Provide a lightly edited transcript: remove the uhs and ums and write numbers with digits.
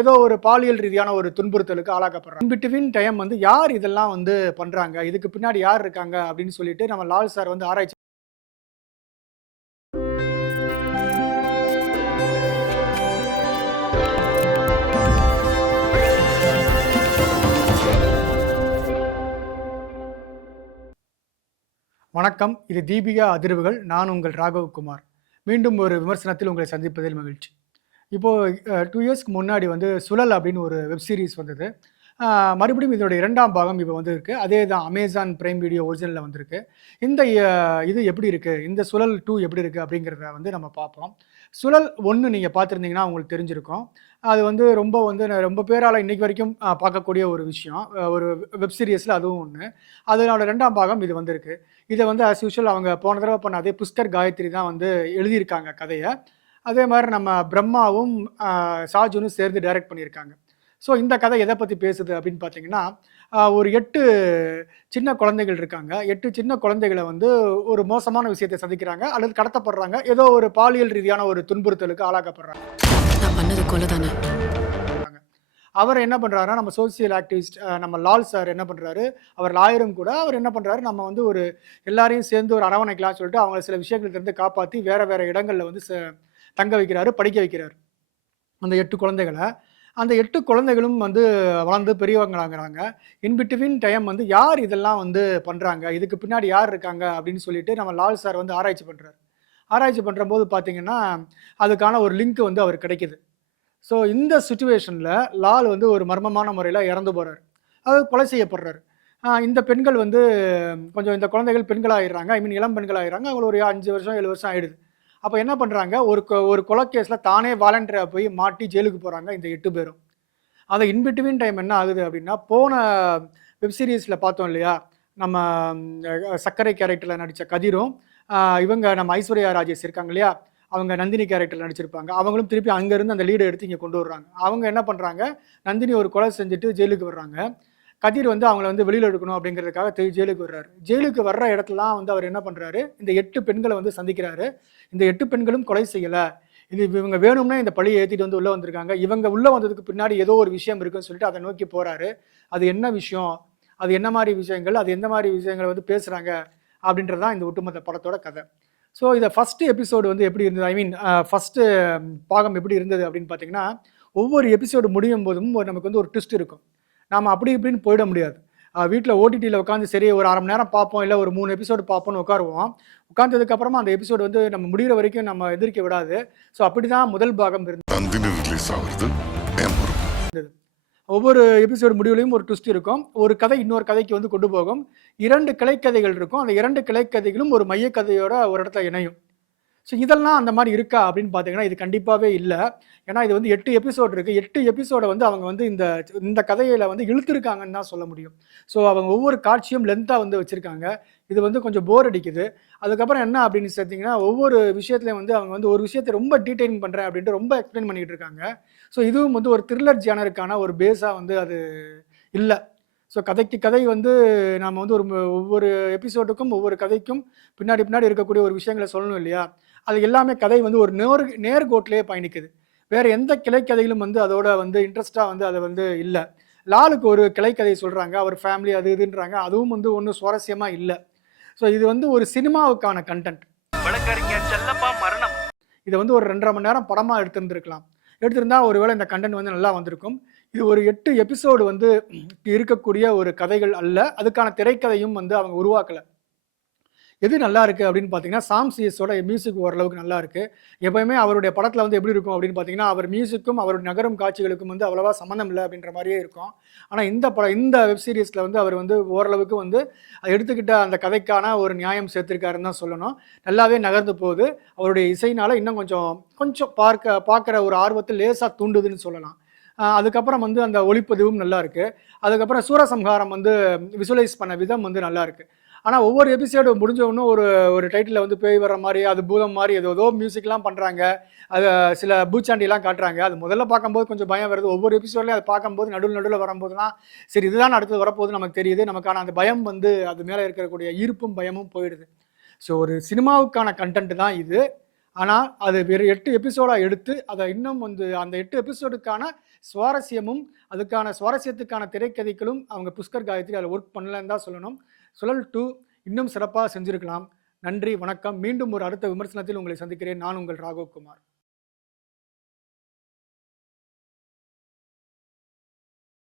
ஏதோ ஒரு பாலியல் ரீதியான ஒரு துன்புறுத்தலுக்கு ஆளாக்கப்படுறாங்க. இன் பிட்வீன் டைம் வந்து யார் இதெல்லாம் வந்து பண்றாங்க, இதுக்கு பின்னாடி யார் இருக்காங்க அப்படின்னு சொல்லிட்டு நம்ம லால் சார் வந்து ஆராய்ச்சி. வணக்கம், இது தீபிகா அதிர்வுகள். நான் உங்கள் ராகவ் குமார். மீண்டும் ஒரு விமர்சனத்தில் உங்களை சந்திப்பதில் மகிழ்ச்சி. இப்போ 2 இயர்ஸ்க்கு முன்னாடி வந்து சுழல் அப்படின்னு ஒரு வெப் சீரிஸ் வந்தது. மறுபடியும் இதனுடைய 2ஆம் பாகம் இப்போ வந்திருக்கு. அதே தான் அமேசான் பிரைம் வீடியோ ஒரிஜினல்ல வந்திருக்கு. இந்த இது எப்படி இருக்கு? இந்த சுழல் 2 எப்படி இருக்கு? அப்படிங்கிறத வந்து நம்ம பார்ப்போம். சுழல் 1 நீங்க பார்த்துருந்தீங்கன்னா உங்களுக்கு தெரிஞ்சிருக்கும். அது வந்து ரொம்ப பேரால இன்னைக்கு வரைக்கும் பார்க்கக்கூடிய ஒரு விஷயம். ஒரு வெப் சீரிஸ்ல அதுவும் ஒண்ணு. அதனோட 2ஆம் பாகம் இது வந்திருக்கு. இத வந்து ஆஸ் யூசுவல் அவங்க போன தடவ பண்ண அதே புஷ்கர் காயத்ரி தான் வந்து எழுதியிருக்காங்க கதைய. அதே மாரி நம்ம பிரம்மாவும், சாஜனும் சேர்ந்து டைரக்ட் பண்ணியிருக்காங்க. ஸோ இந்த கதை எத பத்தி பேசுது அப்படின்னு பார்த்தீங்கன்னா, ஒரு 8 சின்ன குழந்தைகள் இருக்காங்க. 8 சின்ன குழந்தைகள வந்து ஒரு மோசமான விஷயத்த சந்திக்கிறாங்க அல்லது கடத்தப்படுறாங்க. ஏதோ ஒரு பாலியல் ரீதியான ஒரு துன்புறுத்தலுக்கு ஆளாக்கப்படுறாங்க. நான் பண்ணது கொலை தானே. அவர் என்ன பண்றாருன்னா, நம்ம சோசியல் ஆக்டிவிஸ்ட் நம்ம லால் சார் என்ன பண்றாரு, அவர் லாயரும் கூட. அவர் என்ன பண்றாரு, நம்ம வந்து ஒரு எல்லாரையும் சேர்ந்து ஒரு அரவணைக்கலாம்னு சொல்லிட்டு அவங்கள சில விஷயங்கள்ட்டருந்து காப்பாத்தி வேற வேற இடங்கள்ல வந்து தங்க வைக்கிறாரு, படிக்க வைக்கிறாரு. அந்த 8 குழந்தைகள. அந்த 8 குழந்தைகளும் வந்து வளர்ந்து பெரியவங்களாகுறாங்க. இன் பிட்வீன் டைம் வந்து யார் இதெல்லாம் வந்து பண்றாங்க, இதுக்கு பின்னாடி யார் இருக்காங்க அப்படின்னு சொல்லிட்டு நம்ம லால் சார் வந்து ஆராய்ச்சி பண்றாரு. ஆராய்ச்சி பண்றம்போது பார்த்தீங்கன்னா, அதுக்கான ஒரு லிங்க் வந்து அவருக்கு கிடைக்குது. ஸோ இந்த சிச்சுவேஷன்ல லால் வந்து ஒரு மர்மமான முறையில இறந்து போறாரு. அதாவது கொலை செய்யப்படுறாரு. இந்த பெண்கள் வந்து கொஞ்சம் இந்த குழந்தைகள் பெண்களாயிடுறாங்க. ஐ மீன் இளம் பெண்களாயிடுறாங்க. அவங்களுக்கு ஒரு 5 வருஷம், 7 வருஷம் ஆயிடுது. அப்ப என்ன பண்றாங்க, ஒரு கொலை கேஸ்ல தானே வாலண்டரியா போய் மாட்டி ஜெயிலுக்கு போறாங்க இந்த 8 பேரும். அது இன் பிட்வீன் டைம் என்ன ஆகுது அப்படின்னா, போன வெப் சீரிஸ்ல பார்த்தோம் இல்லையா? நம்ம சர்க்கரை கேரக்டர்ல நடிச்ச கதிரும், இவங்க நம்ம ஐஸ்வர்யா ராஜேஷ் இருக்காங்க இல்லையா? அவங்க நந்தினி கேரக்டர்ல நடிச்சிருப்பாங்க. அவங்களும் திருப்பி அங்க இருந்து அந்த லீட எடுத்து இங்க கொண்டு வர்றாங்க. அவங்க என்ன பண்றாங்க, நந்தினி ஒரு கொலை செஞ்சுட்டு ஜெயிலுக்கு வர்றாங்க. கதிர் வந்து அவங்கள வந்து வெளியில எடுக்கணும் அப்படிங்கிறதுக்காக ஜெயிலுக்கு வர்றாரு. ஜெயிலுக்கு வர்ற இடத்துலலாம் வந்து அவர் என்ன பண்றாரு, இந்த 8 பெண்கள வந்து சந்திக்கிறாரு. இந்த 8 பெண்களும் கொலை செய்யல. இவங்க வேணும்னே இந்த பழிய ஏத்திட்டு வந்து உள்ள வந்திருக்காங்க. இவங்க உள்ள வந்ததுக்கு பின்னாடி ஏதோ ஒரு விஷயம் இருக்குன்னு சொல்லிட்டு அத நோக்கி போறாரு. அது என்ன விஷயம்? அது என்ன மாரி விஷயங்கள்? அது எந்த மாரி விஷயங்கள வந்து பேசுறாங்க? அப்படின்றது தான் இந்த ஒட்டுமொத்த படத்தோட கதை. ஸோ இத ஃபர்ஸ்ட் எபிசோடு வந்து எப்படி இருந்தது? ஐ மீன் ஃபர்ஸ்ட் பாகம் எப்படி இருந்தது அப்படின்னு பார்த்தீங்கன்னா, ஒவ்வொரு எபிசோடு முடியும்போதும் நமக்கு வந்து ஒரு ட்விஸ்ட் இருக்கும். நாம அப்படி இப்படின்னு போயிட முடியாது. வீட்ல ஓடிடில உட்காந்து சரி ஒரு 1/2 மணி நேரம் பார்ப்போம், இல்ல ஒரு 3 எபிசோடு பார்ப்போம்னு உட்காருவோம். உட்கார்ந்ததுக்கு அப்புறமா அந்த எபிசோடு வந்து நம்ம முடியிற வரைக்கும் நம்ம எந்திரிக்க விடாது. ஸோ அப்படிதான் முதல் பாகம் நந்தினி ரிலீஸ் ஆகுறது என் பொறுப்பு. இருந்தது. ஒவ்வொரு எபிசோடு முடிவுலயும் ஒரு ட்விஸ்ட் இருக்கும். ஒரு கதை இன்னொரு கதைக்கு வந்து கொண்டு போகும். 2 கிளைக்கதைகள் இருக்கும். அந்த 2 கிளைக்கதைகளும் ஒரு மையக் கதையோட ஒரு இடத்துல இணையும். ஸோ இதெல்லாம் அந்த மாரி இருக்கா அப்படின்னு பார்த்தீங்கன்னா, இது கண்டிப்பாவே இல்ல. ஏன்னா இது வந்து 8 எபிசோட் இருக்கு. 8 எபிசோட வந்து அவங்க வந்து இந்த இந்த கதையில வந்து இழுத்துருக்காங்கன்னு தான் சொல்ல முடியும். ஸோ அவங்க ஒவ்வொரு காட்சியும் லென்த்தா வந்து வச்சிருக்காங்க. இது வந்து கொஞ்சம் போர் அடிக்குது. அதுக்கப்புறம் என்ன அப்படின்னு பார்த்தீங்கன்னா, ஒவ்வொரு விஷயத்துலயும் வந்து அவங்க வந்து ஒரு விஷயத்த ரொம்ப டீட்டெயிலிங் பண்றேன் அப்படின்ட்டு ரொம்ப எக்ஸ்பிளைன் பண்ணிட்டு இருக்காங்க. ஸோ இதுவும் வந்து ஒரு த்ரில்லர் ஜானருக்கான ஒரு பேஸா வந்து அது இல்ல. ஸோ கதைக்கு கதை வந்து நாம வந்து ஒவ்வொரு எபிசோடுக்கும், ஒவ்வொரு கதைக்கும் பின்னாடி பின்னாடி இருக்கக்கூடிய ஒரு விஷயங்கள சொல்லணும் இல்லையா? அது எல்லாமே கதை வந்து ஒரு நேர்கோட்டிலேயே பயணிக்குது. வேற எந்த கிளைக்கதையிலும் வந்து அதோட வந்து இன்ட்ரெஸ்ட்டா வந்து அது வந்து இல்ல. லாலுக்கு ஒரு கிளைக்கதை சொல்றாங்க. அவர் ஃபேமிலி அது இதுன்றாங்க. அதுவும் வந்து ஒண்ணும் சுவாரஸ்யமா இல்ல. ஸோ இது வந்து ஒரு சினிமாவுக்கான கன்டென்ட். வழக்கறிஞர் செல்லப்பா மரணம். இத வந்து ஒரு 2 1/2 மணி நேரம் படமா எடுத்திருந்திருக்கலாம். எடுத்திருந்தா ஒருவேளை இந்த கன்டென்ட் வந்து நல்லா வந்திருக்கும். இது ஒரு 8 எபிசோடு வந்து இருக்கக்கூடிய ஒரு கதைகள் அல்ல. அதுக்கான திரைக்கதையும் வந்து அவங்க உருவாக்கல. எது நல்லா இருக்கு அப்படின்னு பார்த்தீங்கன்னா, சாம் சிஎஸோட மியூசிக் ஓரளவுக்கு நல்லா இருக்கு. எப்பவுமே அவருடைய படத்துல வந்து எப்படி இருக்கும் அப்படின்னு பார்த்தீங்கன்னா, அவர் மியூசிக்கும் அவருடைய நகரும் காட்சிகளுக்கும் வந்து அவ்வளவா சம்மந்தம் இல்ல அப்படின்ற மாரியே இருக்கும். ஆனா இந்த வெப் சீரிஸ்ல வந்து அவர் வந்து ஓரளவுக்கு வந்து எடுத்துக்கிட்ட அந்த கதைக்கான ஒரு நியாயம் சேர்த்திருக்காருன்னு தான் சொல்லணும். நல்லாவே நகர்ந்து போகுது. அவருடைய இசையினால இன்னும் கொஞ்சம் கொஞ்சம் பார்க்கிற ஒரு ஆர்வத்த லேசா தூண்டுதுன்னு சொல்லலாம். அதுக்கப்புறம் வந்து அந்த ஒளிப்பதிவும் நல்லா இருக்கு. அதுக்கப்புறம் சூரசம்ஹாரம் வந்து விசுவலைஸ் பண்ண விதம் வந்து நல்லா இருக்கு. ஆனா ஒவ்வொரு எபிசோடு முடிஞ்ச உடனே ஒரு டைட்டில்ல வந்து பேய் வர்ற மாரி, அது பூதம் மாரி ஏதேதோ மியூசிக்லாம் பண்றாங்க. அத சில பூச்சாண்டிலாம் காட்டுறாங்க. அது முதல்ல பார்க்கும்போது கொஞ்சம் பயம் வருது. ஒவ்வொரு எபிசோட்லயும் அத பார்க்கும்போது நடுவுல வரும்போதெல்லாம், சரி இதுதான் அடுத்து வரப்போகுதுன்னு நமக்கு தெரியுது. நமக்கான அந்த பயம் வந்து அது மேல இருக்கக்கூடிய ஈர்ப்பும், பயமும் போயிடுது. ஸோ ஒரு சினிமாவுக்கான கன்டென்ட் தான் இது. ஆனா, அது வெறும் 8 எபிசோடா எடுத்து, அத இன்னும் வந்து அந்த 8 எபிசோடுக்கான சுவாரஸ்யமும் அதுக்கான சுவாரஸ்யத்துக்கான திரைக்கதைகளும் அவங்க புஷ்கர் காயத்ரி அதில் ஒர்க் பண்ணலன்னு தான் சொல்லணும். சுழல் 2 இன்னும் சிறப்பாக செஞ்சிருக்கலாம். நன்றி, வணக்கம். மீண்டும் ஒரு அடுத்த விமர்சனத்தில் உங்களை சந்திக்கிறேன். நான் உங்கள் ராகவ் குமார்.